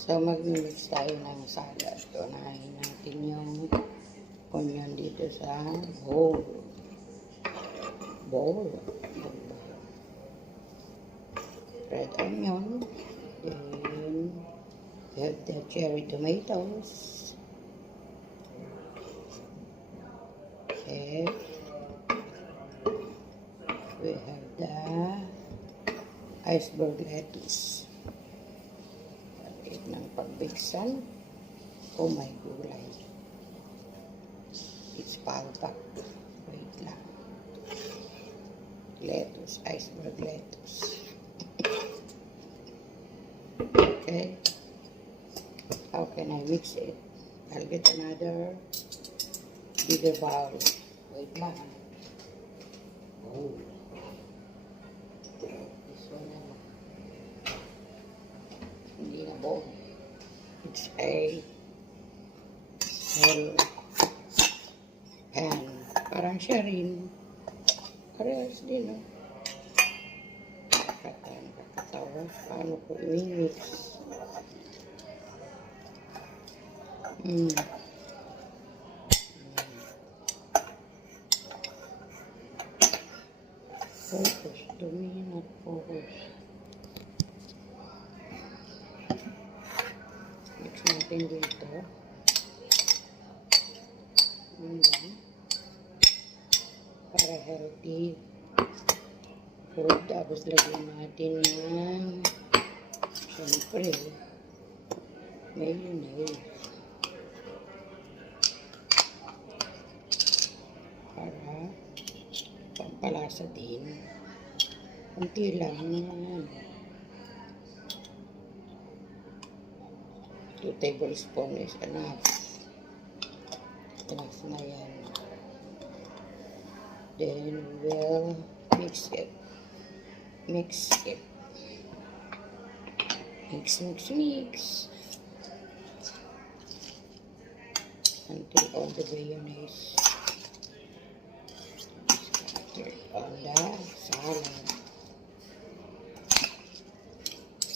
So, mag-mix tayo ng salad. Unahin natin yung onion dito sa bowl. Red onion. Then, we have the cherry tomatoes. Okay. We have the iceberg lettuce. Palit ng pagbigsan. Oh my gulay. It's palpak. Wait lang. Lettuce, iceberg lettuce. Okay. How can I mix it? I'll get another bigger bowl. Wait lang. Oh. This one na. Hindi na bowl. It's a cell pan. Parang siya rin. Parehas din, no? Nakakatawa. Paano ko i-mix? Focus. Dumi not focus. Mix natin dito. Para healthy food. Tapos lagyan natin ng siyempre mayonnaise para pampalasa din. Kunti lang naman. 2 tablespoons is enough. Enough na yan. Then we'll mix it. Mix it. Mix. Until all the mayonnaise scattered on the salad.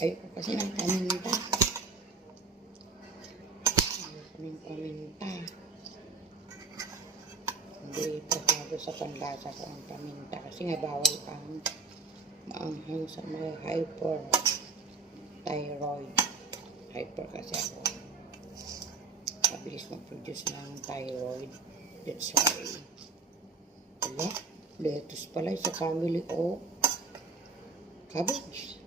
Ayoko kasi ng paminta. Hindi pasado sa panlasa ko ang paminta kasi nga bawal pang maanghang sa mga hyperthyroid. Hyper kasi ako. Mabilis mag-produce ng thyroid. That's why. Wala. Lettuce pala sa family o cabbage.